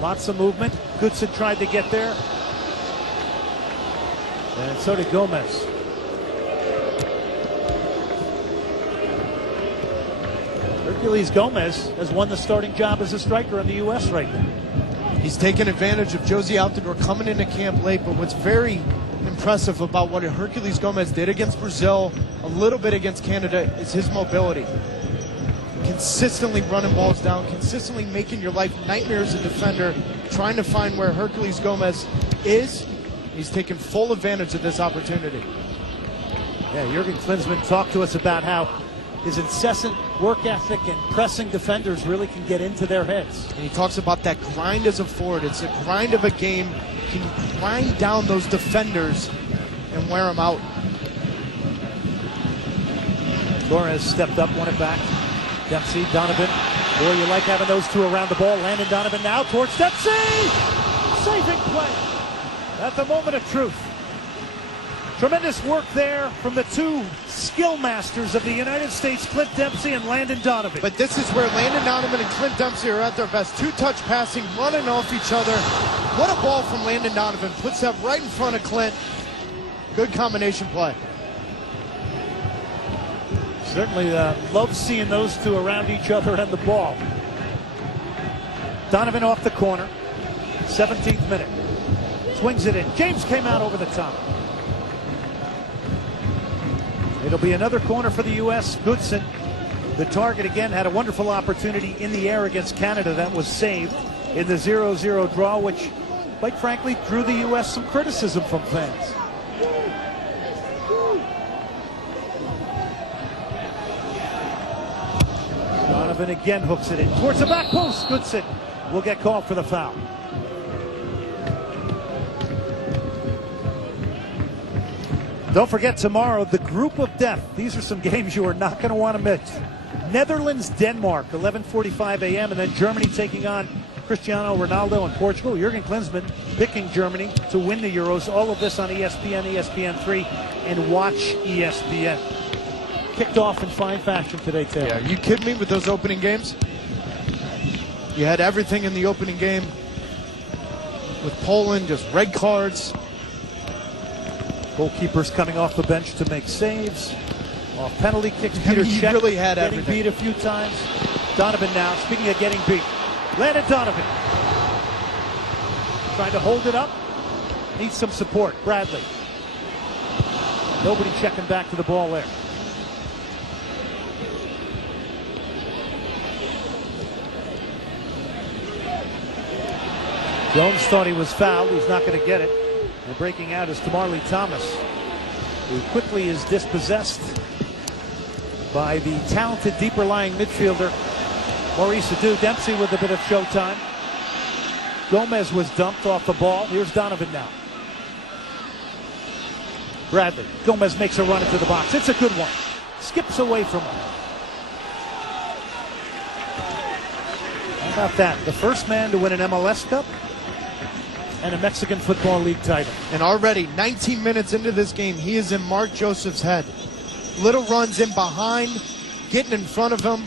Lots of movement. Goodson tried to get there. And so did Gomez. Hercules Gomez has won the starting job as a striker in the U.S. right now. He's taken advantage of Josie Altidore coming into camp late, but what's very impressive about what Hercules Gomez did against Brazil, a little bit against Canada, is his mobility. Consistently running balls down, consistently making your life nightmares as a defender, trying to find where Hercules Gomez is. He's taken full advantage of this opportunity. Yeah, Jurgen Klinsmann talked to us about how his incessant work ethic and pressing defenders really can get into their heads. And he talks about that grind as a forward. It's a grind of a game. Can you grind down those defenders and wear them out? Torres stepped up, won it back. Dempsey, Donovan. Boy, you like having those two around the ball. Landon Donovan now towards Dempsey. Saving play at the moment of truth. Tremendous work there from the two skill masters of the United States, Clint Dempsey and Landon Donovan. But this is where Landon Donovan and Clint Dempsey are at their best. Two-touch passing, running off each other. What a ball from Landon Donovan. Puts that right in front of Clint. Good combination play. Certainly love seeing those two around each other and the ball. Donovan off the corner. 17th minute. Swings it in. James came out over the top. It'll be another corner for the U.S. Goodson, the target again, had a wonderful opportunity in the air against Canada that was saved in the 0-0 draw, which, quite frankly, drew the U.S. some criticism from fans. Donovan again hooks it in towards the back post. Goodson will get called for the foul. Don't forget tomorrow, the group of death. These are some games you are not going to want to miss. Netherlands, Denmark, 11:45 a.m. And then Germany taking on Cristiano Ronaldo and Portugal. Jurgen Klinsmann picking Germany to win the Euros. All of this on ESPN, ESPN3, and watch ESPN. Kicked off in fine fashion today, Taylor. Yeah, you kidding me with those opening games? You had everything in the opening game with Poland, just red cards. Goalkeepers coming off the bench to make saves. Off penalty kicks. Peter Cech really had getting everything. beat a few times. Donovan now, speaking of getting beat. Landon Donovan. Trying to hold it up. Needs some support. Bradley. Nobody checking back to the ball there. Jones thought he was fouled. He's not going to get it. And breaking out is Tamarly Thomas, who quickly is dispossessed by the talented, deeper-lying midfielder Maurice Adu. Dempsey with a bit of showtime. Gomez was dumped off the ball. Here's Donovan now. Bradley. Gomez makes a run into the box. It's a good one. Skips away from him. How about that? The first man to win an MLS Cup and a Mexican Football League title. And already 19 minutes into this game, he is in Mark Joseph's head. Little runs in behind, getting in front of him.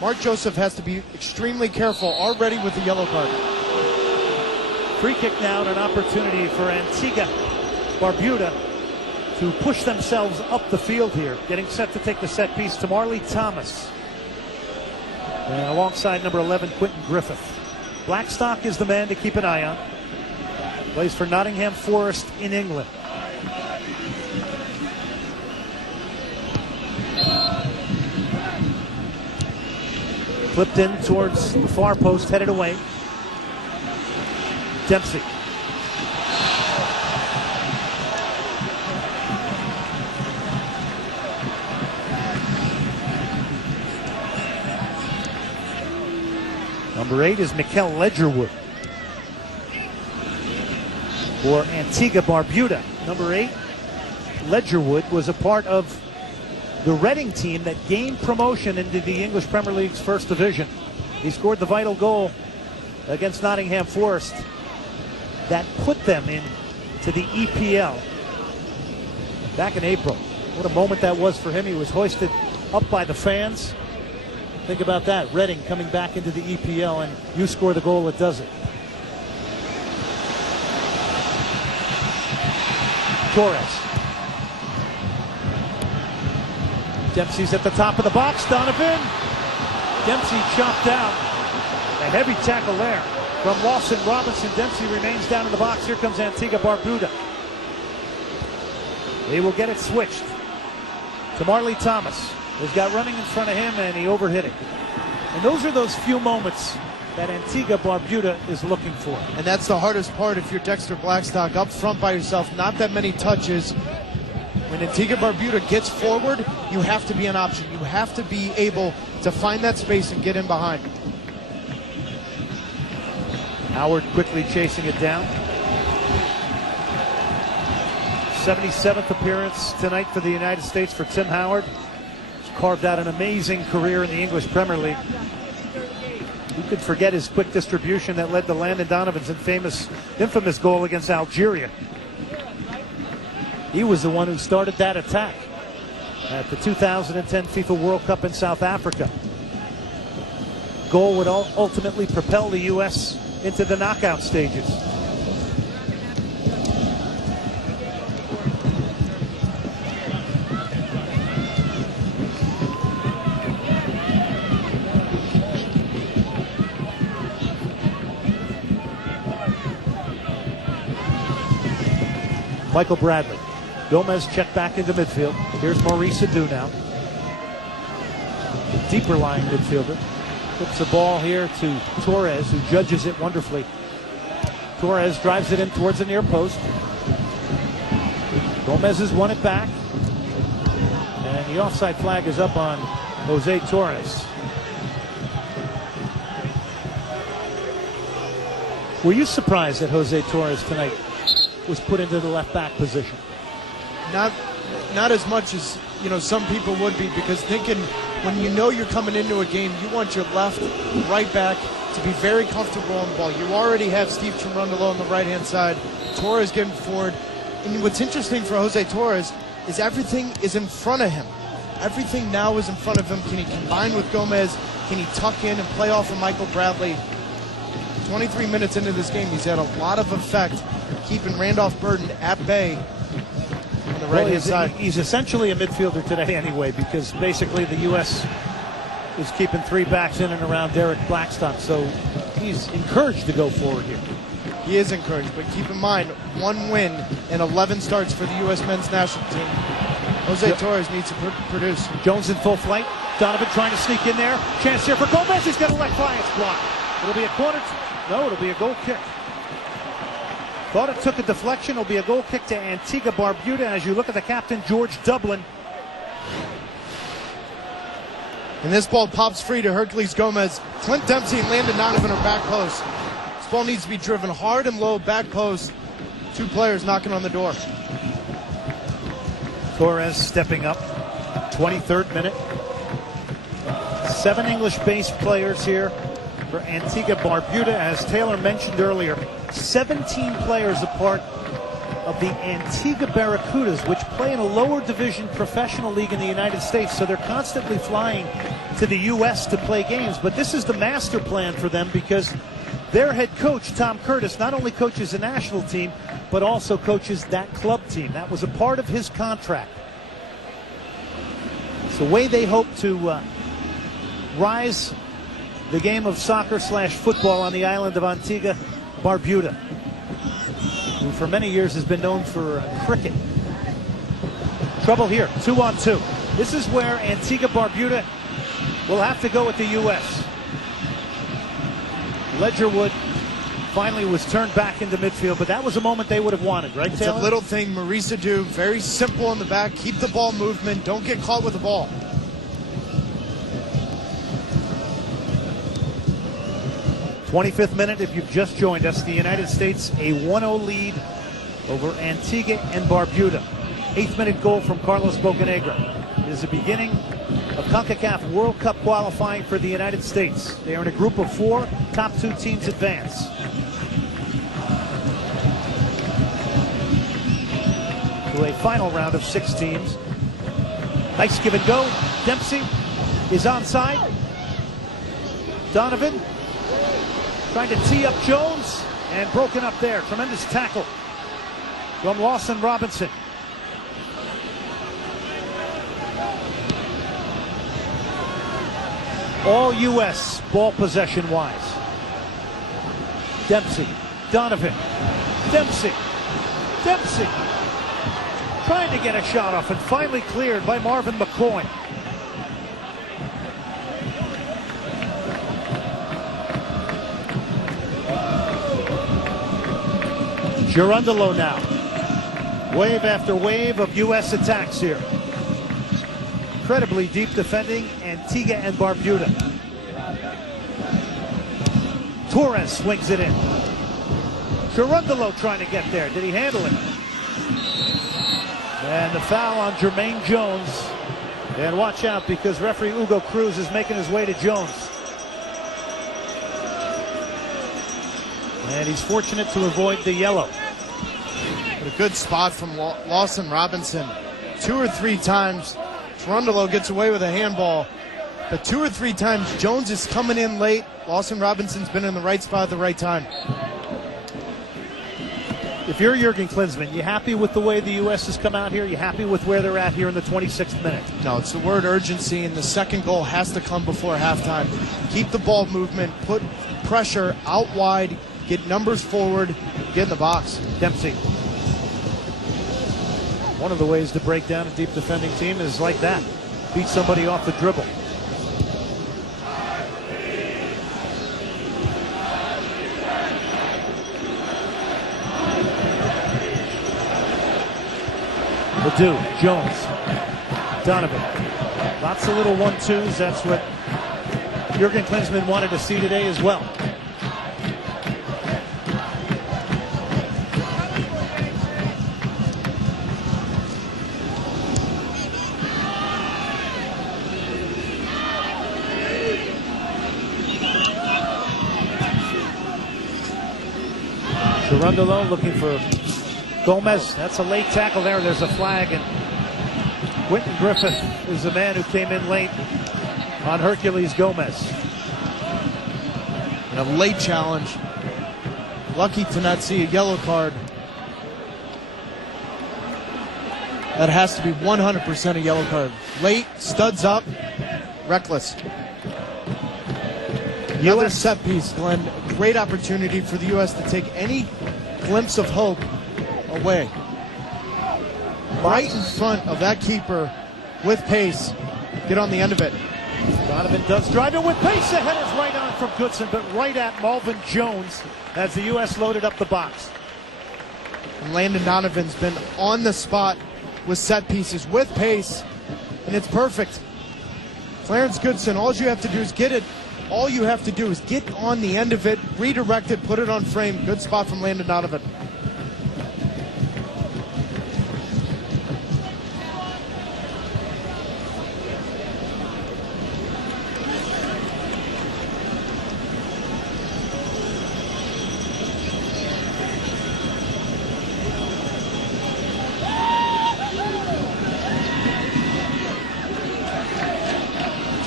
Mark Joseph has to be extremely careful already with the yellow card. Free kick now and an opportunity for Antigua Barbuda to push themselves up the field here. Getting set to take the set piece, Tamarly Thomas. And alongside number 11, Quentin Griffith. Blackstock is the man to keep an eye on. Plays for Nottingham Forest in England. Flipped in towards the far post, headed away. Dempsey. Number 8 is Mikel Ledgerwood for Antigua Barbuda. Number 8, Ledgerwood, was a part of the Reading team that gained promotion into the English Premier League's first division. He scored the vital goal against Nottingham Forest that put them into the EPL back in April. What a moment that was for him. He was hoisted up by the fans Think about that. Reading coming back into the EPL, and you score the goal that does it. Torres. Dempsey's at the top of the box. Donovan. Dempsey chopped out. A heavy tackle there from Lawson Robinson. Dempsey remains down in the box. Here comes Antigua Barbuda. They will get it switched to Marley Thomas. He's got running in front of him, and he overhit it. And those are those few moments that Antigua Barbuda is looking for. And that's the hardest part if you're Dexter Blackstock, up front by yourself, not that many touches. When Antigua Barbuda gets forward, you have to be an option. You have to be able to find that space and get in behind. Howard quickly chasing it down. 77th appearance tonight for the United States for Tim Howard. He's carved out an amazing career in the English Premier League. Who could forget his quick distribution that led to Landon Donovan's infamous goal against Algeria? He was the one who started that attack at the 2010 FIFA World Cup in South Africa. Goal would ultimately propel the U.S. into the knockout stages. Michael Bradley. Gomez checked back into midfield. Here's Maurice Adu now. The deeper lying midfielder. Puts the ball here to Torres, who judges it wonderfully. Torres drives it in towards the near post. Gomez has won it back. And the offside flag is up on Jose Torres. Were you surprised that Jose Torres tonight was put into the left back position? Not as much as some people would be, because thinking when you know you're coming into a game, you want your left, right back to be very comfortable on the ball. You already have Steve Cherundolo on the right-hand side, Torres getting forward. And what's interesting for Jose Torres is everything is in front of him. Everything now is in front of him. Can he combine with Gomez? Can he tuck in and play off of Michael Bradley? 23 minutes into this game, he's had a lot of effect keeping Randolph Burton at bay on the right-hand side. He's essentially a midfielder today anyway, because basically the U.S. is keeping three backs in and around Derek Blackstock, so he's encouraged to go forward here. He is encouraged, but keep in mind, 1 win and 11 starts for the U.S. men's national team. Jose Torres needs to produce. Jones in full flight. Donovan trying to sneak in there. Chance here for Gomez. He's got a left fly. It's blocked. It'll be a corner. No, it'll be a goal kick. Thought it took a deflection. It'll be a goal kick to Antigua Barbuda. As you look at the captain, George Dublin. And this ball pops free to Hercules Gomez. Clint Dempsey and Landon Donovan are back post. This ball needs to be driven hard and low, back post. 2 players knocking on the door. Torres stepping up. 23rd minute. 7 English-based players here for Antigua Barbuda. As Taylor mentioned earlier, 17 players a part of the Antigua Barracudas, which play in a lower division professional league in the United States, so they're constantly flying to the U.S. to play games. But this is the master plan for them, because their head coach, Tom Curtis, not only coaches the national team, but also coaches that club team. That was a part of his contract. It's the way they hope to rise the game of soccer/football on the island of Antigua Barbuda, who for many years has been known for cricket. Trouble here, 2-on-2. This is where Antigua Barbuda will have to go with the U.S. Ledgerwood finally was turned back into midfield, but that was a moment they would have wanted, right, Taylor? It's a little thing Maurice Adu, very simple in the back, keep the ball movement, don't get caught with the ball. 25th minute, if you've just joined us, the United States a 1-0 lead over Antigua and Barbuda. 8th minute goal from Carlos Bocanegra. It is the beginning of CONCACAF World Cup qualifying for the United States. They are in a group of 4. Top 2 teams advance. To a final round of 6 teams. Nice give and go. Dempsey is onside. Donovan trying to tee up Jones and broken up there. Tremendous tackle from Lawson Robinson. All U.S. ball possession wise. Dempsey, Donovan, Dempsey, trying to get a shot off and finally cleared by Marvin McCoy. Gerundolo now. Wave after wave of U.S. attacks here. Incredibly deep defending Antigua and Barbuda. Torres swings it in. Gerundolo trying to get there. Did he handle it? And the foul on Jermaine Jones. And watch out, because referee Hugo Cruz is making his way to Jones. And he's fortunate to avoid the yellow. But a good spot from Lawson Robinson. 2 or 3 times, Gerundolo gets away with a handball. But 2 or 3 times, Jones is coming in late. Lawson Robinson's been in the right spot at the right time. If you're Jurgen Klinsmann, you happy with the way the U.S. has come out here? You happy with where they're at here in the 26th minute? No, it's the word urgency, and the second goal has to come before halftime. Keep the ball movement, put pressure out wide, get numbers forward, get in the box. Dempsey. One of the ways to break down a deep defending team is like that. Beat somebody off the dribble. Ledoux, Jones, Donovan. Lots of little 1-2s. That's what Jurgen Klinsmann wanted to see today as well. Gerundolo looking for Gomez. That's a late tackle there. There's a flag, and Quentin Griffith is the man who came in late on Herculez Gomez. And a late challenge. Lucky to not see a yellow card. That has to be 100% a yellow card. Late, studs up, reckless. Another set piece, Glenn. A great opportunity for the U.S. to take any glimpse of hope away. Right in front of that keeper with pace. Get on the end of it. Donovan does drive it with pace. The header's right on from Goodson, but right at Marvin Jones as the U.S. loaded up the box. And Landon Donovan's been on the spot with set pieces, with pace, and it's perfect. Clarence Goodson, all you have to do is get it. All you have to do is get on the end of it, redirect it, put it on frame. Good spot from Landon Donovan.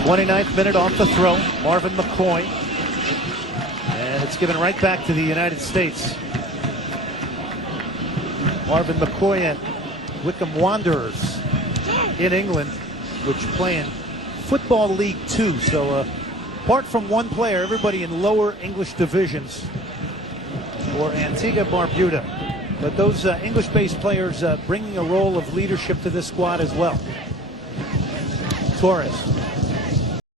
'29th minute off the throw, Marvin McCoy. And it's given right back to the United States. Marvin McCoy and Wycombe Wanderers in England, which play in Football League 2. So apart from one player, everybody in lower English divisions for Antigua Barbuda. But those English-based players bringing a role of leadership to this squad as well. Torres.